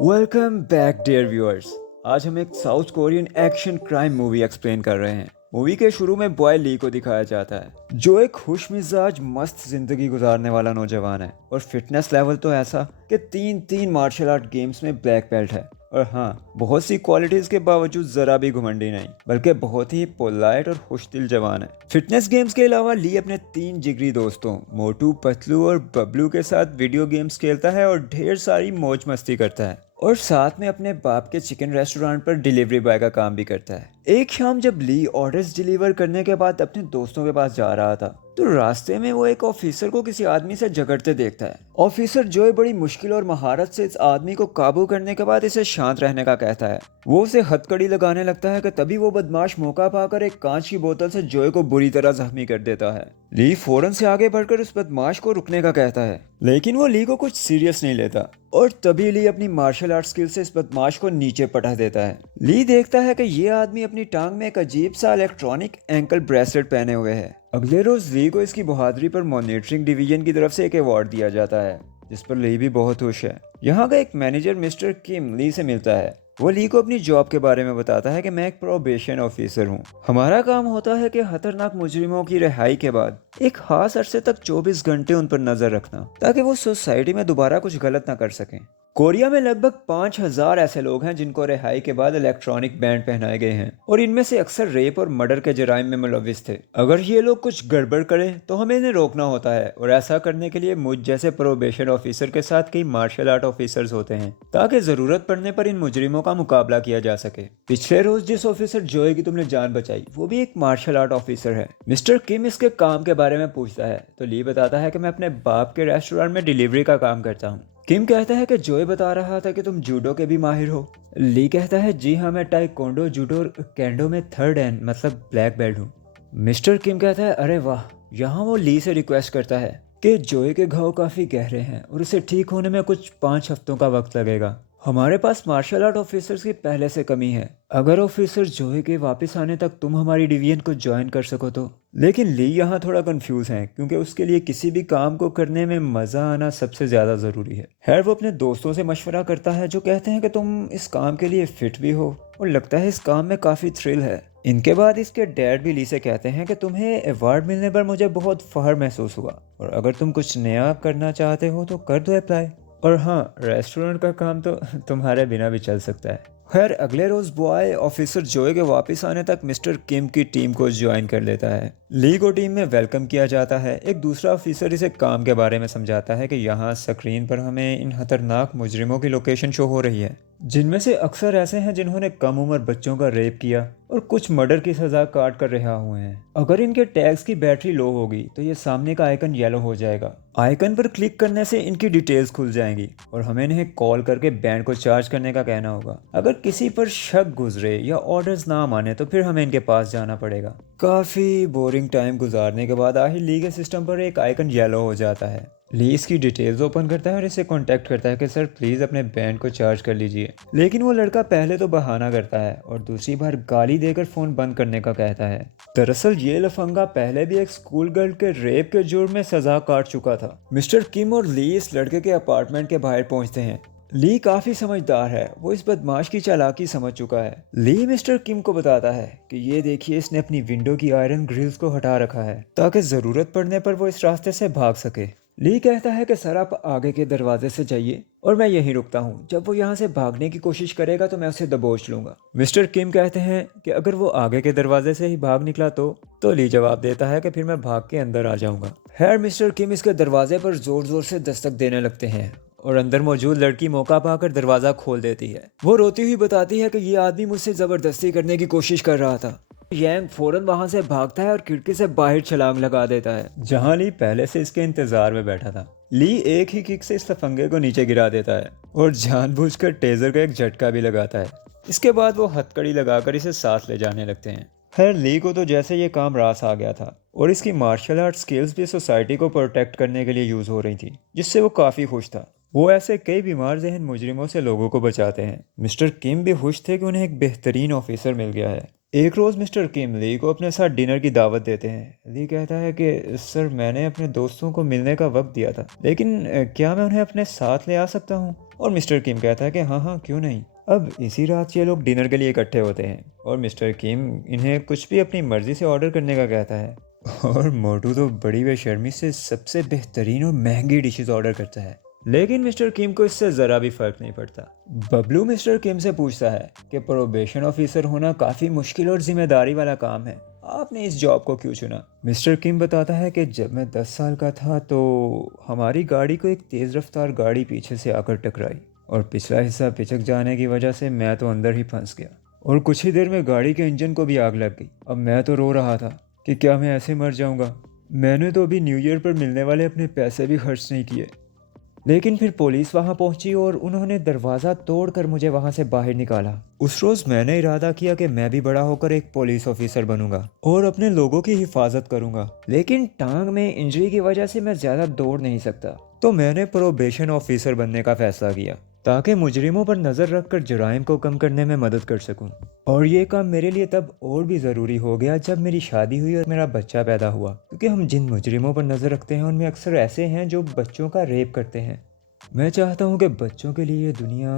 Welcome back dear viewers. आज हम एक south Korean action crime movie explain कर रहे हैं। मूवी के शुरू में बॉय ली को दिखाया जाता है जो एक खुश मिजाज मस्त जिंदगी गुजारने वाला नौजवान है और फिटनेस लेवल तो ऐसा कि तीन तीन मार्शल आर्ट गेम्स में ब्लैक बेल्ट है। और हाँ, बहुत सी क्वालिटीज के बावजूद जरा भी घमंडी नहीं, बल्कि बहुत ही पोलाइट और खुशदिल जवान है। फिटनेस गेम्स के अलावा ली अपने तीन जिगरी दोस्तों मोटू, पतलू और बबलू के साथ वीडियो गेम्स खेलता है और ढेर सारी मौज मस्ती करता है, और साथ में अपने बाप के चिकन रेस्टोरेंट पर डिलीवरी बॉय का काम भी करता है। एक शाम जब ली ऑर्डर्स डिलीवर करने के बाद अपने दोस्तों के पास जा रहा था तो रास्ते में वो एक ऑफिसर को किसी आदमी से झगड़ते देखता है। ऑफिसर जो बड़ी मुश्किल और महारत से इस आदमी को काबू करने के बाद इसे शांत रहने का कहता है। वो उसे हथकड़ी लगाने लगता है कि तभी वो बदमाश मौका पाकर एक कांच की बोतल से जॉय को बुरी तरह जख्मी कर देता है। ली फौरन से आगे बढ़कर उस बदमाश को रुकने का कहता है, लेकिन वो ली को कुछ सीरियस नहीं लेता और तभी ली अपनी मार्शल आर्ट स्किल से इस बदमाश को नीचे पटक देता है। ली देखता है कि ये आदमी अपनी टांग में एक अजीब सा इलेक्ट्रॉनिक एंकल ब्रेसलेट पहने हुए है। अगले रोज ली को इसकी बहादुरी पर मॉनिटरिंग डिवीजन की तरफ से एक अवार्ड दिया जाता है, जिस पर ली भी बहुत खुश है। यहाँ का एक मैनेजर मिस्टर किम ली से मिलता है। वो ली को अपनी जॉब के बारे में बताता है कि मैं एक प्रोबेशन ऑफिसर हूँ। हमारा काम होता है कि खतरनाक मुजरिमों की रिहाई के बाद एक खास अरसे तक 24 घंटे उन पर नजर रखना, ताकि वो सोसाइटी में दोबारा कुछ गलत ना कर सकें। कोरिया में लगभग 5000 ऐसे लोग हैं जिनको रिहाई के बाद इलेक्ट्रॉनिक बैंड पहनाए गए हैं, और इनमें से अक्सर रेप और मर्डर के जराइम में मुलविस थे। अगर ये लोग कुछ गड़बड़ करें तो हमें इन्हें रोकना होता है, और ऐसा करने के लिए मुझ जैसे प्रोबेशन ऑफिसर के साथ कई मार्शल आर्ट ऑफिसर्स होते हैं, ताकि जरूरत पड़ने पर इन मुजरिमों का मुकाबला किया जा सके। पिछले रोज जिस ऑफिसर जोए की तुमने जान बचाई वो भी एक मार्शल आर्ट ऑफिसर है। मिस्टर किम इसके काम के बारे में पूछता है तो ली बताता है कि मैं अपने बाप के रेस्टोरेंट में डिलीवरी का काम करता हूँ। किम कहता है कि जोए बता रहा था कि तुम जूडो के भी माहिर हो। ली कहता है जी हाँ, मैं टाइकोंडो, जूडो और केंडो में थर्ड एंड मतलब ब्लैक बेल्ट हूँ। मिस्टर किम कहता है अरे वाह। यहाँ वो ली से रिक्वेस्ट करता है कि जोए के घाव काफी गहरे हैं और उसे ठीक होने में कुछ 5 हफ्तों का वक्त लगेगा। हमारे पास मार्शल आर्ट ऑफिसर्स की पहले से कमी है। अगर ऑफिसर जोए के वापस आने तक तुम हमारी डिवीजन को ज्वाइन कर सको तो। लेकिन ली यहाँ थोड़ा कंफ्यूज है, क्योंकि उसके लिए किसी भी काम को करने में मजा आना सबसे ज्यादा जरूरी है। खैर वो अपने दोस्तों से मशवरा करता है जो कहते हैं कि तुम इस काम के लिए फिट भी हो और लगता है इस काम में काफी थ्रिल है। इनके बाद इसके डैड भी ली से कहते हैं कि तुम्हें अवार्ड मिलने पर मुझे बहुत फख्र महसूस हुआ, और अगर तुम कुछ नया करना चाहते हो तो कर दो अप्लाई। और हाँ, रेस्टोरेंट का काम तो तुम्हारे बिना भी चल सकता है। खैर अगले रोज बॉय ऑफिसर जोए के वापस आने तक मिस्टर किम की टीम को ज्वाइन कर लेता है। ली को टीम में वेलकम किया जाता है। एक दूसरा ऑफिसर इसे काम के बारे में समझाता है कि यहाँ स्क्रीन पर हमें इन खतरनाक मुजरिमों की लोकेशन शो हो रही है, जिनमें से अक्सर ऐसे हैं जिन्होंने कम उम्र बच्चों का रेप किया और कुछ मर्डर की सजा काट कर रिहा हुए हैं। अगर इनके टैग्स की बैटरी लो होगी तो ये सामने का आइकन येलो हो जाएगा। आइकन पर क्लिक करने से इनकी डिटेल्स खुल जाएंगी और हमें इन्हें कॉल करके बैंड को चार्ज करने का कहना होगा। अगर किसी पर शक गुजरे या ऑर्डर्स ना माने तो फिर हमें इनके पास जाना पड़ेगा। काफी बोरिंग टाइम गुजारने के बाद आखिर ली के सिस्टम पर एक आइकन येलो हो जाता है। ली इसकी डिटेल्स ओपन करता है और इसे कांटेक्ट करता है कि सर प्लीज अपने बैंड को चार्ज कर लीजिए। लेकिन वो लड़का पहले तो बहाना करता है और दूसरी बार गाली देकर फोन बंद करने का कहता है। दरअसल ये लफंगा पहले भी एक स्कूल गर्ल के रेप के जुर्म में सजा काट चुका था। मिस्टर किम और ली इस लड़के के अपार्टमेंट के बाहर पहुंचते हैं। ली काफी समझदार है, वो इस बदमाश की चालाकी समझ चुका है। ली मिस्टर किम को बताता है कि ये देखिए इसने अपनी विंडो की आयरन ग्रिल्स को हटा रखा है ताकि जरूरत पड़ने पर वो इस रास्ते से भाग सके। ली कहता है कि सर आप आगे के दरवाजे से जाइए और मैं यहीं रुकता हूँ। जब वो यहाँ से भागने की कोशिश करेगा तो मैं उसे दबोच लूंगा। मिस्टर किम कहते हैं कि अगर वो आगे के दरवाजे से ही भाग निकला तो ली जवाब देता है कि फिर मैं भाग के अंदर आ जाऊंगा। खैर मिस्टर किम इसके दरवाजे पर जोर जोर से दस्तक देने लगते हैं और अंदर मौजूद लड़की मौका पाकर दरवाजा खोल देती है। वो रोती हुई बताती है कि ये आदमी मुझसे जबरदस्ती करने की कोशिश कर रहा था। यंग फौरन वहां से भागता है और खिड़की से बाहर छलांग लगा देता है, जहां ली पहले से इसके इंतजार में बैठा था। ली एक ही किक से इस लफंगे को नीचे गिरा देता है और जानबूझकर टेजर का एक झटका भी लगाता है। इसके बाद वो हथकड़ी लगाकर इसे साथ ले जाने लगते हैं। खैर ली को तो जैसे ये काम रास आ गया था और इसकी मार्शल आर्ट स्किल्स भी सोसाइटी को प्रोटेक्ट करने के लिए यूज हो रही थी, जिससे वो काफी खुश था। वो ऐसे कई बीमार जहन मुजरिमों से लोगों को बचाते हैं। मिस्टर किम भी खुश थे कि उन्हें एक बेहतरीन ऑफिसर मिल गया है। एक रोज मिस्टर किम ली को अपने साथ डिनर की दावत देते हैं। ली कहता है कि सर मैंने अपने दोस्तों को मिलने का वक्त दिया था, लेकिन क्या मैं उन्हें अपने साथ ले आ सकता हूँ? और मिस्टर किम कहता है कि हाँ हाँ क्यों नहीं। अब इसी रात ये लोग डिनर के लिए इकट्ठे होते हैं और मिस्टर किम इन्हें कुछ भी अपनी मर्जी से ऑर्डर करने का कहता है और मोटू तो बड़ी बेशर्मी से सबसे बेहतरीन और महंगी डिशेस ऑर्डर करता है। लेकिन मिस्टर किम को इससे ज़रा भी फर्क नहीं पड़ता। बबलू मिस्टर किम से पूछता है कि प्रोबेशन ऑफिसर होना काफ़ी मुश्किल और जिम्मेदारी वाला काम है, आपने इस जॉब को क्यों चुना। मिस्टर किम बताता है कि जब मैं 10 साल का था तो हमारी गाड़ी को एक तेज़ रफ्तार गाड़ी पीछे से आकर टकराई और पिछला हिस्सा पिचक जाने की वजह से मैं तो अंदर ही फंस गया और कुछ ही देर में गाड़ी के इंजन को भी आग लग गई। अब मैं तो रो रहा था कि क्या मैं ऐसे मर जाऊंगा। मैंने तो अभी न्यू ईयर पर मिलने वाले अपने पैसे भी खर्च नहीं किए। लेकिन फिर पुलिस वहां पहुंची और उन्होंने दरवाज़ा तोड़कर मुझे वहां से बाहर निकाला। उस रोज़ मैंने इरादा किया कि मैं भी बड़ा होकर एक पुलिस ऑफिसर बनूंगा और अपने लोगों की हिफाजत करूंगा। लेकिन टांग में इंजरी की वजह से मैं ज़्यादा दौड़ नहीं सकता, तो मैंने प्रोबेशन ऑफिसर बनने का फैसला किया ताकि मुजरिमों पर नज़र रखकर जुराइम को कम करने में मदद कर सकूं। और ये काम मेरे लिए तब और भी ज़रूरी हो गया जब मेरी शादी हुई और मेरा बच्चा पैदा हुआ, क्योंकि हम जिन मुजरिमों पर नज़र रखते हैं उनमें अक्सर ऐसे हैं जो बच्चों का रेप करते हैं। मैं चाहता हूँ कि बच्चों के लिए ये दुनिया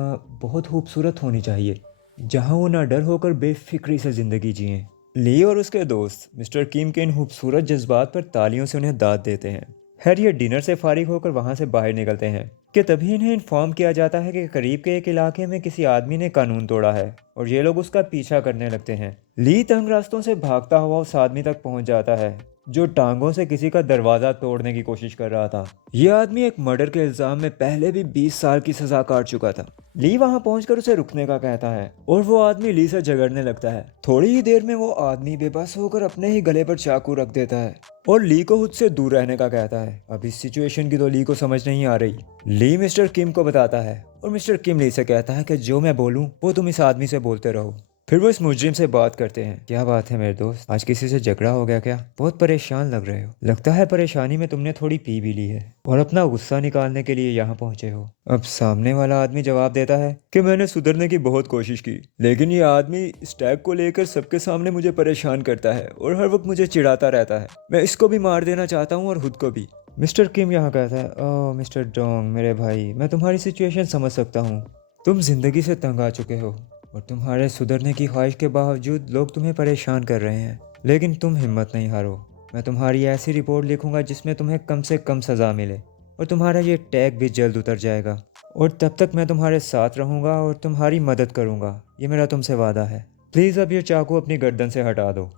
बहुत खूबसूरत होनी चाहिए जहाँ वो ना डर होकर बेफिक्री से ज़िंदगी जिएं। ली और उसके दोस्त मिस्टर किम के इन खूबसूरत जज्बात पर तालियों से उन्हें दाद देते हैं। खैर ये डिनर से फारिग होकर वहाँ से बाहर निकलते हैं कि तभी इन्हें इन्फॉर्म किया जाता है कि करीब के एक इलाके में किसी आदमी ने कानून तोड़ा है और ये लोग उसका पीछा करने लगते हैं। ली तंग रास्तों से भागता हुआ उस आदमी तक पहुंच जाता है जो टांगों से किसी का दरवाजा तोड़ने की कोशिश कर रहा था। यह आदमी एक मर्डर के इल्जाम में पहले भी 20 साल की सजा काट चुका था। ली वहां पहुंचकर उसे रुकने का कहता है और वो आदमी ली से झगड़ने लगता है। थोड़ी ही देर में वो आदमी बेबस होकर अपने ही गले पर चाकू रख देता है और ली को खुद से दूर रहने का कहता है। अब इस सिचुएशन की तो ली को समझ नहीं आ रही। ली मिस्टर किम को बताता है और मिस्टर किम ली से कहता है कि जो मैं बोलूं वो तुम इस आदमी से बोलते रहो। फिर वो इस मुजरिम से बात करते हैं। क्या बात है मेरे दोस्त, आज किसी से झगड़ा हो गया क्या? बहुत परेशान लग रहे हो। लगता है परेशानी में तुमने थोड़ी पी भी ली है और अपना गुस्सा निकालने के लिए यहाँ पहुंचे हो। अब सामने वाला आदमी जवाब देता है कि मैंने सुधरने की बहुत कोशिश की, लेकिन ये आदमी स्टैग को लेकर सबके सामने मुझे परेशान करता है और हर वक्त मुझे चिढ़ाता रहता है। मैं इसको भी मार देना चाहता हूँ और खुद को भी। मिस्टर किम यहाँ कहता है, ओह मिस्टर डोंग मेरे भाई, मैं तुम्हारी सिचुएशन समझ सकता हूँ। तुम जिंदगी से तंग आ चुके हो और तुम्हारे सुधरने की ख्वाहिश के बावजूद लोग तुम्हें परेशान कर रहे हैं। लेकिन तुम हिम्मत नहीं हारो। मैं तुम्हारी ऐसी रिपोर्ट लिखूंगा जिसमें तुम्हें कम से कम सज़ा मिले और तुम्हारा ये टैग भी जल्द उतर जाएगा। और तब तक मैं तुम्हारे साथ रहूंगा और तुम्हारी मदद करूंगा, ये मेरा तुमसे वादा है। प्लीज़ अब ये चाकू अपनी गर्दन से हटा दो।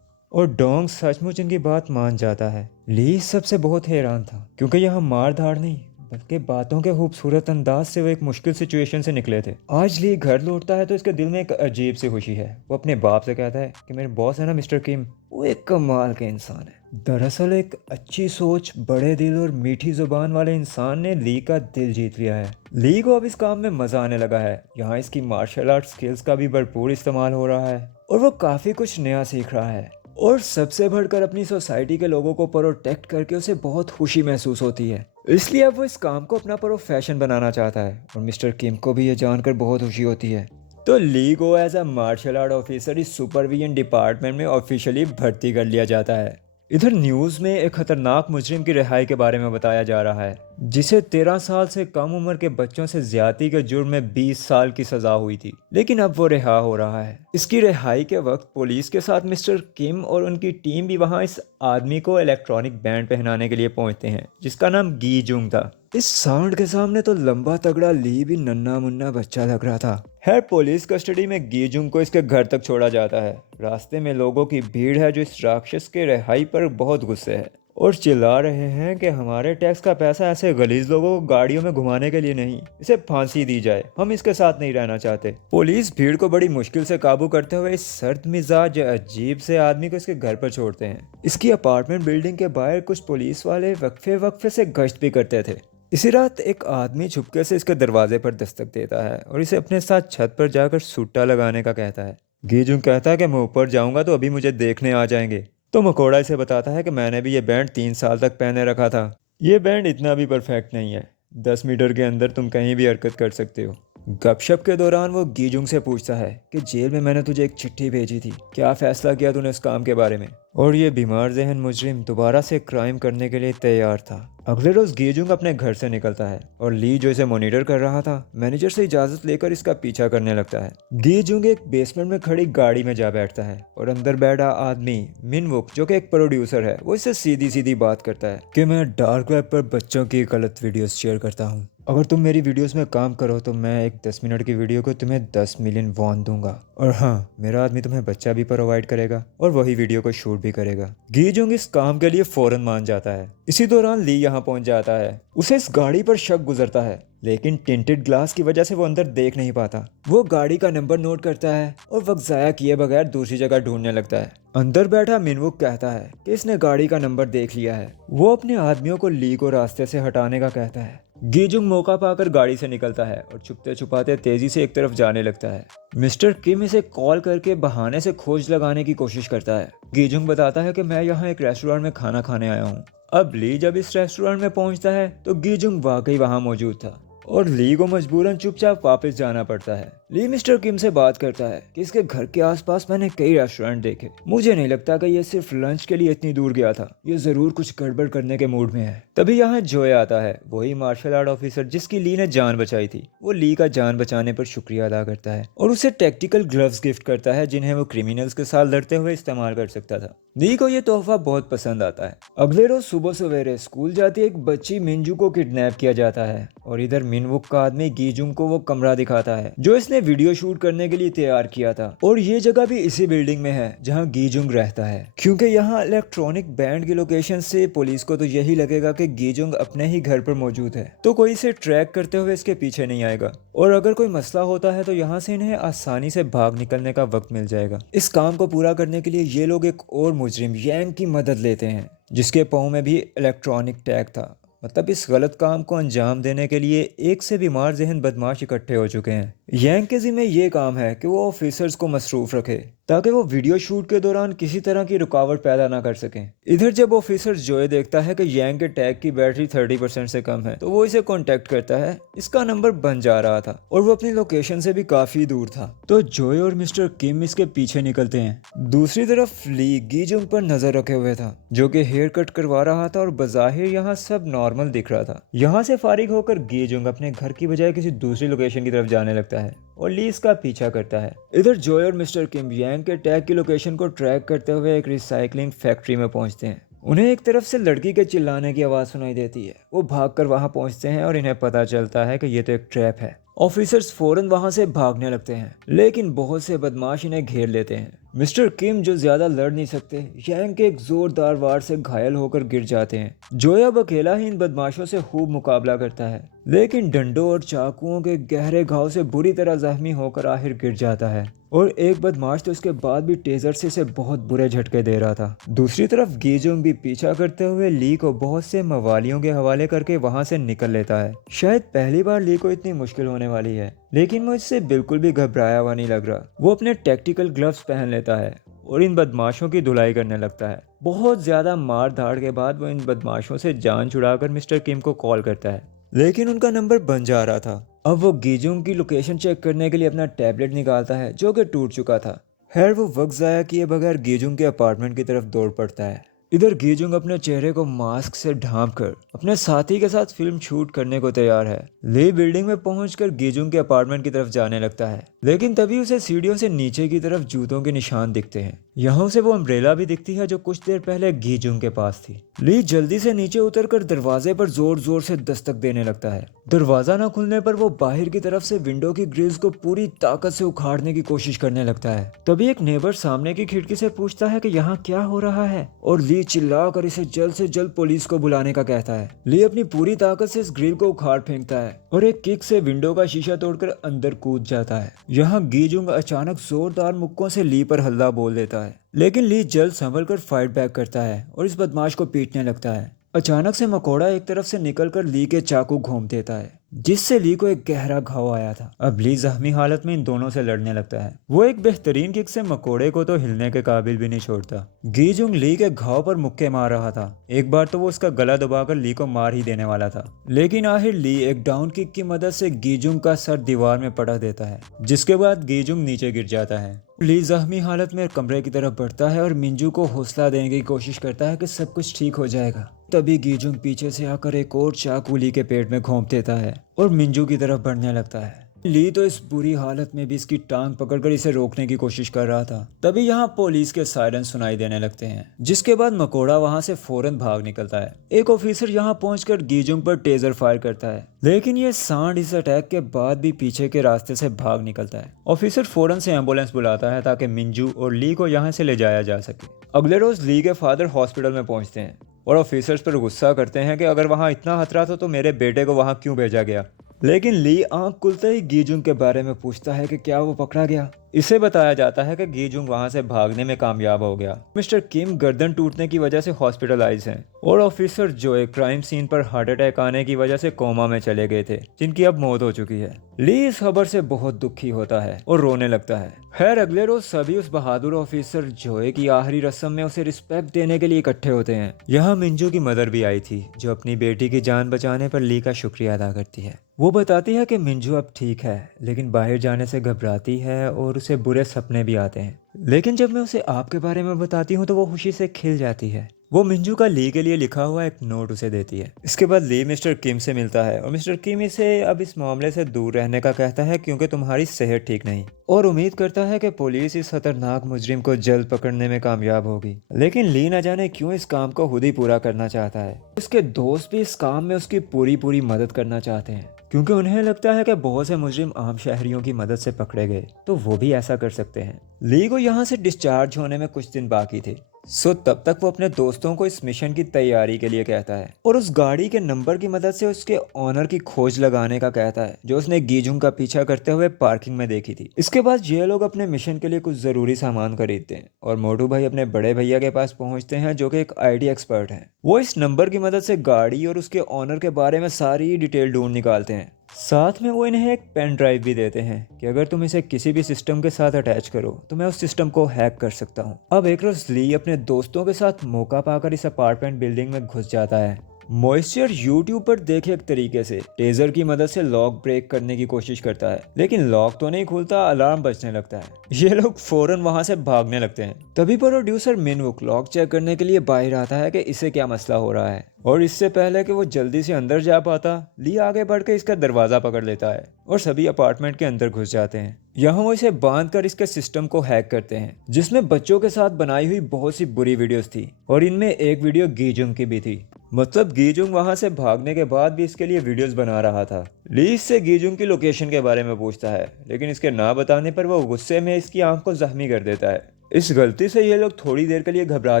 और डोंग सचमुच इनकी बात मान जाता है। ली सबसे बहुत हैरान था क्योंकि यहाँ मार धाड़ नहीं बल्कि बातों के खूबसूरत अंदाज से वो एक मुश्किल सिचुएशन से निकले थे। आज ली घर लौटता है तो इसके दिल में एक अजीब सी खुशी है। वो अपने बाप से कहता है कि मेरे बॉस है ना मिस्टर किम, वो एक कमाल के इंसान है। दरअसल एक अच्छी सोच, बड़े दिल और मीठी जुबान वाले इंसान ने ली का दिल जीत लिया है। ली को अब इस काम में मजा आने लगा है। यहाँ इसकी मार्शल आर्ट स्किल्स का भी भरपूर इस्तेमाल हो रहा है और वो काफी कुछ नया सीख रहा है। और सबसे बढ़कर अपनी सोसाइटी के लोगों को प्रोटेक्ट करके उसे बहुत खुशी महसूस होती है। इसलिए अब वो इस काम को अपना प्रोफेशन बनाना चाहता है और मिस्टर किम को भी ये जानकर बहुत खुशी होती है। तो ली को as a martial art officer इस सुपरविजन डिपार्टमेंट में ऑफिशियली भर्ती कर लिया जाता है। इधर न्यूज़ में एक खतरनाक मुजरिम की रिहाई के बारे में बताया जा रहा है जिसे 13 साल से कम उम्र के बच्चों से ज्यादती के जुर्म में 20 साल की सजा हुई थी, लेकिन अब वो रिहा हो रहा है। इसकी रिहाई के वक्त पुलिस के साथ मिस्टर किम और उनकी टीम भी वहां इस आदमी को इलेक्ट्रॉनिक बैंड पहनाने के लिए पहुंचते हैं जिसका नाम गी जुंग था। इस साउंड के सामने तो लंबा तगड़ा ली भी नन्ना मुन्ना बच्चा लग रहा था। खैर पुलिस कस्टडी में गी जुंग को इसके घर तक छोड़ा जाता है। रास्ते में लोगों की भीड़ है जो इस राक्षस के रिहाई पर बहुत गुस्से है और चिल्ला रहे हैं कि हमारे टैक्स का पैसा ऐसे गलीज लोगों को गाड़ियों में घुमाने के लिए नहीं, इसे फांसी दी जाए, हम इसके साथ नहीं रहना चाहते। पुलिस भीड़ को बड़ी मुश्किल से काबू करते हुए इस सर्द मिजाज अजीब से आदमी को इसके घर पर छोड़ते हैं। इसकी अपार्टमेंट बिल्डिंग के बाहर कुछ पुलिस वाले वक्फे वक्फे से गश्त भी करते थे। इसी रात एक आदमी छुपके से इसके दरवाजे पर दस्तक देता है और इसे अपने साथ छत पर जाकर सूटा लगाने का कहता है। गीजुंग कहता है कि मैं ऊपर जाऊंगा तो अभी मुझे देखने आ जाएंगे। तो मकोड़ा इसे बताता है कि मैंने भी ये बैंड 3 साल तक पहने रखा था। ये बैंड इतना भी परफेक्ट नहीं है, 10 मीटर के अंदर तुम कहीं भी हरकत कर सकते हो। गपशप के दौरान वो गीजुंग से पूछता है कि जेल में मैंने तुझे एक चिट्ठी भेजी थी, क्या फैसला किया तूने उस काम के बारे में। और ये बीमार ज़हन मुजरिम दोबारा से क्राइम करने के लिए तैयार था। अगले रोज गेजुंग अपने घर से निकलता है और ली जो इसे मॉनिटर कर रहा था मैनेजर से इजाजत लेकर इसका पीछा करने लगता है। गेजुंग एक बेसमेंट में खड़ी गाड़ी में जा बैठता है और अंदर बैठा आदमी मिनवुक जो कि एक प्रोड्यूसर है वो इससे सीधी सीधी बात करता है कि मैं डार्क वेब पर बच्चों की गलत वीडियोस शेयर करता हूँ। अगर तुम मेरी वीडियोस में काम करो तो मैं एक 10 मिनट की वीडियो को तुम्हें 10 मिलियन वॉन दूंगा। और हाँ, मेरा आदमी तुम्हें बच्चा भी प्रोवाइड करेगा और वही वीडियो को शूट भी करेगा। गीजुंग इस काम के लिए फौरन मान जाता है। इसी दौरान ली यहाँ पहुंच जाता है। उसे इस गाड़ी पर शक गुजरता है लेकिन टिंटेड ग्लास की वजह से वो अंदर देख नहीं पाता। वो गाड़ी का नंबर नोट करता है और वक्त जाया किए बगैर दूसरी जगह ढूंढने लगता है। अंदर बैठा मिनवुक कहता है कि इसने गाड़ी का नंबर देख लिया है। वो अपने आदमियों को ली को रास्ते से हटाने का कहता है। गीजुंग मौका पाकर गाड़ी से निकलता है और छुपते छुपाते तेजी से एक तरफ जाने लगता है। मिस्टर किम इसे कॉल करके बहाने से खोज लगाने की कोशिश करता है। गीजुंग बताता है कि मैं यहाँ एक रेस्टोरेंट में खाना खाने आया हूँ। अब ली जब इस रेस्टोरेंट में पहुँचता है तो गीजुंग वाकई वहाँ मौजूद था और ली को मजबूरन चुपचाप वापस जाना पड़ता है। ली मिस्टर किम से बात करता है कि इसके घर के आसपास मैंने कई रेस्टोरेंट देखे, मुझे नहीं लगता कि ये सिर्फ लंच के लिए इतनी दूर गया था, ये जरूर कुछ गड़बड़ करने के मूड में है। तभी यहाँ जोय आता है, वही मार्शल आर्ट ऑफिसर जिसकी ली ने जान बचाई थी। वो ली का जान बचाने पर शुक्रिया अदा करता है और उसे टैक्टिकल ग्लव्स गिफ्ट करता है जिन्हें वो क्रिमिनल्स के साथ लड़ते हुए इस्तेमाल कर सकता था। ली को ये तोहफा बहुत पसंद आता है। अगले रोज सुबह सवेरे स्कूल जाती एक बच्ची मिंजू को किडनैप किया जाता है और इधर मिनवुक का आदमी गीजुंग को वो कमरा दिखाता है जो इसने वीडियो शूट करने के लिए तैयार किया था। और ये जगह भी इसी बिल्डिंग में है जहाँ गीजुंग रहता है। क्योंकि यहाँ इलेक्ट्रॉनिक बैंड की लोकेशन से पुलिस को तो यही लगेगा कि गीजुंग अपने ही घर पर मौजूद है, तो कोई इसे ट्रैक करते हुए इसके पीछे नहीं आएगा और अगर कोई मसला होता है तो यहाँ से इन्हें आसानी से भाग निकलने का वक्त मिल जाएगा। इस काम को पूरा करने के लिए ये लोग एक और मुजरिम यांग की मदद लेते हैं जिसके पाँव में भी इलेक्ट्रॉनिक टैग था। मतलब इस गलत काम को अंजाम देने के लिए एक से बीमार जहन बदमाश इकट्ठे हो चुके हैं। यांग के जिम्मे ये काम है कि वो ऑफिसर्स को मसरूफ रखे ताकि वो वीडियो शूट के दौरान किसी तरह की रुकावट पैदा ना कर सकें। इधर जब ऑफिसर जोए देखता है कि यांग के टैग की बैटरी 30% से कम है तो वो इसे कांटेक्ट करता है। इसका नंबर बन जा रहा था और वो अपनी लोकेशन से भी काफी दूर था, तो जोए और मिस्टर किम इसके पीछे निकलते हैं। दूसरी तरफ ली गीजुंग पर नजर रखे हुए था जो कि हेयर कट करवा रहा था और बज़ाहिर यहाँ सब नॉर्मल दिख रहा था। यहाँ से फारिग होकर गीजुंग अपने घर की बजाय किसी दूसरी लोकेशन की तरफ जाने लगता है और ली इसका पीछा करता है। इधर जोय और मिस्टर किम यांग के टैग की लोकेशन को ट्रैक करते हुए एक रिसाइकलिंग फैक्ट्री में पहुंचते हैं। उन्हें एक तरफ से लड़की के चिल्लाने की आवाज़ सुनाई देती है। वो भागकर वहां पहुंचते हैं और इन्हें पता चलता है कि ये तो एक ट्रैप है। ऑफिसर्स फौरन वहां से भागने लगते हैं लेकिन बहुत से बदमाश इन्हें घेर लेते हैं। मिस्टर किम जो ज्यादा लड़ नहीं सकते यांग के एक जोरदार वार से घायल होकर गिर जाते हैं। जोय अब अकेला ही इन बदमाशों से खूब मुकाबला करता है लेकिन डंडों और चाकुओं के गहरे घाव से बुरी तरह जख्मी होकर आखिर गिर जाता है और एक बदमाश तो इसके बाद भी टेजर से इसे बहुत बुरे झटके दे रहा था। दूसरी तरफ गीजुंग भी पीछा करते हुए ली को बहुत से मवालियों के हवाले करके वहां से निकल लेता है। शायद पहली बार ली को इतनी मुश्किल होने वाली है लेकिन वो इससे बिल्कुल भी घबराया हुआ नहीं लग रहा। वो अपने टैक्टिकल ग्लव्स पहन लेता है और इन बदमाशों की धुलाई करने लगता है। बहुत ज्यादा मार धाड़ के बाद वो इन बदमाशों से जान छुड़ाकर मिस्टर किम को कॉल करता है लेकिन उनका नंबर बन जा रहा था। अब वो गीजुंग की लोकेशन चेक करने के लिए अपना टैबलेट निकालता है जो कि टूट चुका था। खैर वो वक्त जाया किए बगैर गीजुंग के अपार्टमेंट की तरफ दौड़ पड़ता है। इधर गीजुंग अपने चेहरे को मास्क से ढांपकर अपने साथी के साथ फिल्म शूट करने को तैयार है। ली बिल्डिंग में पहुंचकर गीजुंग के अपार्टमेंट की तरफ जाने लगता है लेकिन तभी उसे सीढ़ियों से नीचे की तरफ जूतों के निशान दिखते हैं। यहाँ उसे वो अम्ब्रेला भी दिखती है जो कुछ देर पहले गीजुंग के पास थी। ली जल्दी से नीचे उतरकर दरवाजे पर जोर जोर से दस्तक देने लगता है। दरवाजा न खुलने पर वो बाहर की तरफ से विंडो की ग्रिल्स को पूरी ताकत से उखाड़ने की कोशिश करने लगता है। तभी एक नेबर सामने की खिड़की से पूछता है कि यहाँ क्या हो रहा है और ली चिल्लाकर इसे जल्द से जल्द पुलिस को बुलाने का कहता है। ली अपनी पूरी ताकत से इस ग्रिल को उखाड़ फेंकता है और एक किक से विंडो का शीशा तोड़कर अंदर कूद जाता है। यहाँ गीजुंग अचानक जोरदार मुक्कों से ली पर हल्ला बोल देता है लेकिन ली जल्द संभल कर फाइट बैक करता है और इस बदमाश को पीटने लगता है। अचानक से मकोड़ा एक तरफ से निकलकर ली के चाकू घोंप देता है, जिससे ली को एक गहरा घाव आया था। अब ली जख्मी हालत में इन दोनों से लड़ने लगता है। वो एक बेहतरीन किक से मकोड़े को तो हिलने के काबिल भी नहीं छोड़ता। गीजुंग ली के घाव पर मुक्के मार रहा था। एक बार तो वो उसका गला दबाकर ली को मार ही देने वाला था, लेकिन आखिर ली एक डाउन किक की मदद से गीजुंग का सर दीवार में पटक देता है, जिसके बाद गीजुंग नीचे गिर जाता है। ली जख्मी हालत में कमरे की तरफ बढ़ता है और मिंजू को हौसला देने की कोशिश करता है कि सब कुछ ठीक हो जाएगा। तभी गीजुंग पीछे से आकर एक और चाकू ली के पेट में घोंप देता है और मिंजू की तरफ बढ़ने लगता है। ली तो इस बुरी हालत में भी इसकी टांग पकड़कर इसे रोकने की कोशिश कर रहा था। तभी यहाँ पुलिस के सायरन सुनाई देने लगते हैं, जिसके बाद मकोड़ा वहाँ से फौरन भाग निकलता है। एक ऑफिसर यहाँ पहुंचकर गीजुंग पर टेजर फायर करता है, लेकिन ये सांड इस अटैक के बाद भी पीछे के रास्ते से भाग निकलता है। ऑफिसर फौरन से एम्बुलेंस बुलाता है ताकि मिंजू और ली को यहाँ से ले जाया जा सके। अगले रोज ली के फादर हॉस्पिटल में पहुंचते हैं और ऑफिसर्स पर गुस्सा करते हैं कि अगर वहाँ इतना खतरा था तो मेरे बेटे को वहाँ क्यों भेजा गया। लेकिन ली आंख खुलते ही गीजुंग के बारे में पूछता है कि क्या वो पकड़ा गया। इसे बताया जाता है कि गीजुंग वहां से भागने में कामयाब हो गया। मिस्टर किम गर्दन टूटने की वजह से हॉस्पिटलाइज हैं और ऑफिसर जोए क्राइम सीन पर हार्ट अटैक आने की वजह से कोमा में चले गए थे, जिनकी अब मौत हो चुकी है। ली इस खबर से बहुत दुखी होता है और रोने लगता है। खैर अगले रोज सभी उस बहादुर ऑफिसर जोए की आखिरी रस्म में उसे रिस्पेक्ट देने के लिए इकट्ठे होते हैं। यहाँ मिंजू की मदर भी आई थी, जो अपनी बेटी की जान बचाने पर ली का शुक्रिया अदा करती है। वो बताती है कि मिंजू अब ठीक है, लेकिन बाहर जाने से घबराती है और उसे बुरे सपने भी आते हैं। लेकिन जब मैं उसे आपके बारे में बताती हूँ तो वो खुशी से खिल जाती है। वो मिंजू का ली के लिए लिखा हुआ एक नोट उसे देती है। इसके बाद ली मिस्टर किम से मिलता है और मिस्टर किम इसे अब इस मामले से दूर रहने का कहता है, क्योंकि तुम्हारी सेहत ठीक नहीं, और उम्मीद करता है कि पुलिस इस खतरनाक मुजरिम को जल्द पकड़ने में कामयाब होगी। लेकिन ली न जाने क्यों इस काम को खुद ही पूरा करना चाहता है। उसके दोस्त भी इस काम में उसकी पूरी मदद करना चाहते हैं, क्योंकि उन्हें लगता है कि बहुत से मुजरिम आम शहरियों की मदद से पकड़े गए तो वो भी ऐसा कर सकते हैं। ली को यहाँ से डिस्चार्ज होने में कुछ दिन बाकी थे, तब तक वो अपने दोस्तों को इस मिशन की तैयारी के लिए कहता है और उस गाड़ी के नंबर की मदद से उसके ऑनर की खोज लगाने का कहता है, जो उसने गीजुंग का पीछा करते हुए पार्किंग में देखी थी। इसके बाद ये लोग अपने मिशन के लिए कुछ जरूरी सामान खरीदते हैं और मोटू भाई अपने बड़े भैया के पास पहुंचते हैं, जो कि एक आईटी एक्सपर्ट हैं। वो इस नंबर की मदद से गाड़ी और उसके ऑनर के बारे में सारी डिटेल ढूंढ निकालते हैं। साथ में वो इन्हें एक पेन ड्राइव भी देते हैं कि अगर तुम इसे किसी भी सिस्टम के साथ अटैच करो तो मैं उस सिस्टम को हैक कर सकता हूँ। अब एक रोज ली अपने दोस्तों के साथ मौका पाकर इस अपार्टमेंट बिल्डिंग में घुस जाता है। मॉइस्चर यूट्यूब पर देखे एक तरीके से टेजर की मदद से लॉक ब्रेक करने की कोशिश करता है, लेकिन लॉक तो नहीं खुलता, अलार्म बजने लगता है। ये लोग फौरन वहां से भागने लगते हैं। तभी प्रोड्यूसर मिनवुक लॉक चेक करने के लिए बाहर आता है कि इसे क्या मसला हो रहा है, और इससे पहले कि वो जल्दी से अंदर जा पाता, ली आगे बढ़ के इसका दरवाजा पकड़ लेता है और सभी अपार्टमेंट के अंदर घुस जाते हैं। यहाँ वो इसे बांध कर इसके सिस्टम को हैक करते हैं, जिसमें बच्चों के साथ बनाई हुई बहुत सी बुरी वीडियोस थी, और इनमें एक वीडियो गीजुंग की भी थी। मतलब गीजुंग वहां से भागने के बाद भी इसके लिए वीडियोस बना रहा था। ली इससे गीजुंग की लोकेशन के बारे में पूछता है, लेकिन इसके ना बताने पर वो गुस्से में इसकी आंख को जख्मी कर देता है। इस गलती से ये लोग थोड़ी देर के लिए घबरा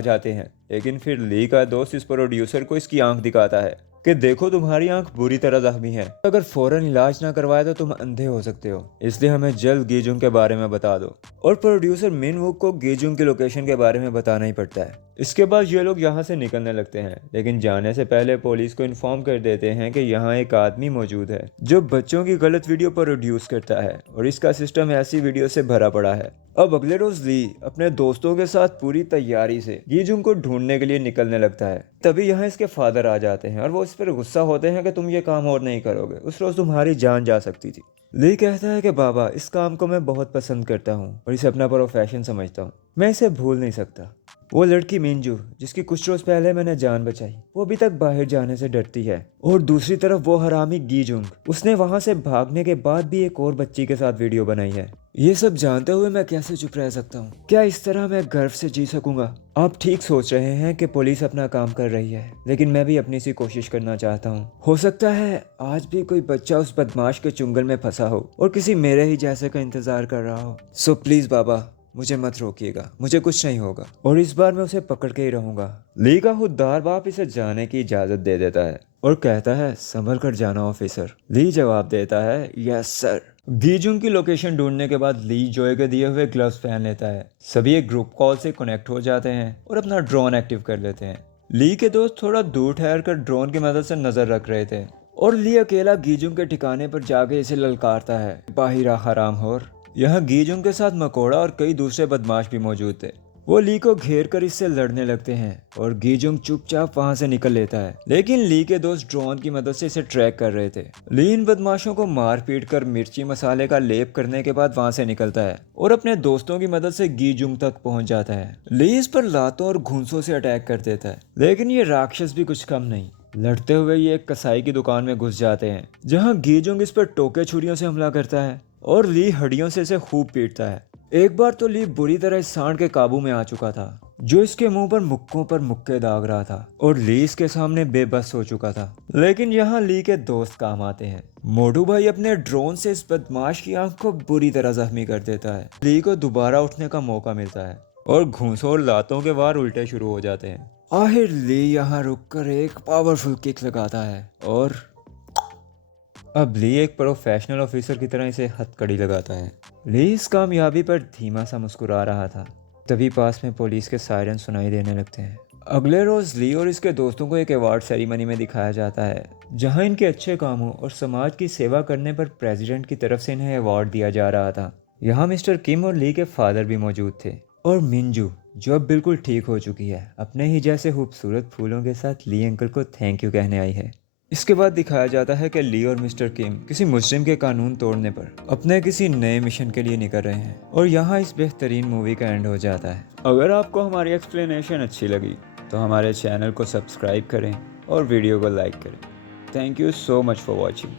जाते हैं, लेकिन फिर ली का दोस्त इस प्रोड्यूसर को इसकी आंख दिखाता है कि देखो तुम्हारी आंख बुरी तरह जख्मी है, अगर फौरन इलाज ना करवाए तो तुम अंधे हो सकते हो, इसलिए हमें जल्द गीजुंग के बारे में बता दो। और प्रोड्यूसर मिनवुक को गीजुंग की लोकेशन के बारे में बताना ही पड़ता है। इसके बाद ये लोग यहाँ से निकलने लगते हैं, लेकिन जाने से पहले पुलिस को इन्फॉर्म कर देते हैं कि यहाँ एक आदमी मौजूद है जो बच्चों की गलत वीडियो प्रोड्यूस करता है, और इसका सिस्टम ऐसी वीडियो से भरा पड़ा है। अब अगले रोज ली अपने दोस्तों के साथ पूरी तैयारी से गीजुंग को ढूंढने के लिए निकलने लगता है। तभी यहाँ इसके फादर आ जाते हैं और वो इस पर गुस्सा होते हैं कि तुम ये काम और नहीं करोगे, उस रोज तुम्हारी जान जा सकती थी। ली कहता है कि बाबा, इस काम को मैं बहुत पसंद करता हूँ और इसे अपना प्रोफेशन समझता हूँ, मैं इसे भूल नहीं सकता। वो लड़की मिंजू, जिसकी कुछ रोज पहले मैंने जान बचाई, वो अभी तक बाहर जाने से डरती है। और दूसरी तरफ वो हरामी गीजुंग, उसने वहां से भागने के बाद भी एक और बच्ची के साथ वीडियो बनाई है। ये सब जानते हुए मैं कैसे चुप रह सकता हूँ? क्या इस तरह मैं गर्व से जी सकूंगा? आप ठीक सोच रहे हैं कि पुलिस अपना काम कर रही है, लेकिन मैं भी अपनी सी कोशिश करना चाहता हूँ। हो सकता है आज भी कोई बच्चा उस बदमाश के चुंगल में फंसा हो और किसी मेरे ही जैसे का इंतजार कर रहा हो। सो प्लीज बाबा, मुझे मत रोकिएगा, मुझे कुछ नहीं होगा और इस बार मैं उसे पकड़ के ही रहूंगा। ली का खुददार बाप इसे जाने की इजाजत दे देता है और कहता है, संभल कर जाना ऑफिसर। ली जवाब देता है, यस सर। गीजुंग की लोकेशन ढूंढने के बाद ली जोए के दिए हुए ग्लव्स पहन लेता है। सभी एक ग्रुप कॉल से कनेक्ट हो जाते हैं और अपना ड्रोन एक्टिव कर लेते हैं। ली के दोस्त थोड़ा दूर ठहर कर ड्रोन की मदद से नजर रख रहे थे और ली अकेला गीजुंग के ठिकाने पर जाके इसे ललकारता है, बाहिरा हरामखोर। यहाँ गीजुंग के साथ मकोड़ा और कई दूसरे बदमाश भी मौजूद थे। वो ली को घेर कर इससे लड़ने लगते हैं और गीजुंग चुपचाप वहां से निकल लेता है, लेकिन ली के दोस्त ड्रोन की मदद से इसे ट्रैक कर रहे थे। ली इन बदमाशों को मार पीट कर मिर्ची मसाले का लेप करने के बाद वहां से निकलता है और अपने दोस्तों की मदद से गीजुंग तक पहुंच जाता है। ली इस पर लातों और घूंसों से अटैक कर देता है, लेकिन ये राक्षस भी कुछ कम नहीं। लड़ते हुए ये एक कसाई की दुकान में घुस जाते हैं, जहां गीजुंग इस पर टोके छुरियों से हमला करता है और ली हड्डियों से इसे खूब पीटता है। एक बार तो ली बुरी तरह इस सांड के काबू में आ चुका था, जो इसके मुंह पर मुक्के दाग रहा था और ली इसके सामने बेबस हो चुका था। लेकिन यहाँ ली के दोस्त काम आते हैं। मोटू भाई अपने ड्रोन से इस बदमाश की आंख को बुरी तरह जख्मी कर देता है। ली को दोबारा उठने का मौका मिलता है और घूंसों और लातों के वार उल्टे शुरू हो जाते हैं। आखिर ली यहाँ रुककर एक पावरफुल किक लगाता है और अब ली एक प्रोफेशनल ऑफिसर की तरह इसे हथकड़ी लगाता है। ली इस कामयाबी पर धीमा सा मुस्कुरा रहा था, तभी पास में पुलिस के सायरन सुनाई देने लगते हैं। अगले रोज ली और इसके दोस्तों को एक अवार्ड सेरेमनी में दिखाया जाता है, जहां इनके अच्छे कामों और समाज की सेवा करने पर प्रेसिडेंट की तरफ से इन्हें अवार्ड दिया जा रहा था। यहाँ मिस्टर किम और ली के फादर भी मौजूद थे और मिंजू, जो अब बिल्कुल ठीक हो चुकी है, अपने ही जैसे खूबसूरत फूलों के साथ ली अंकल को थैंक यू कहने आई है। इसके बाद दिखाया जाता है कि ली और मिस्टर किम किसी मुस्लिम के कानून तोड़ने पर अपने किसी नए मिशन के लिए निकल रहे हैं और यहाँ इस बेहतरीन मूवी का एंड हो जाता है। अगर आपको हमारी एक्सप्लेनेशन अच्छी लगी तो हमारे चैनल को सब्सक्राइब करें और वीडियो को लाइक करें। Thank you so much for watching.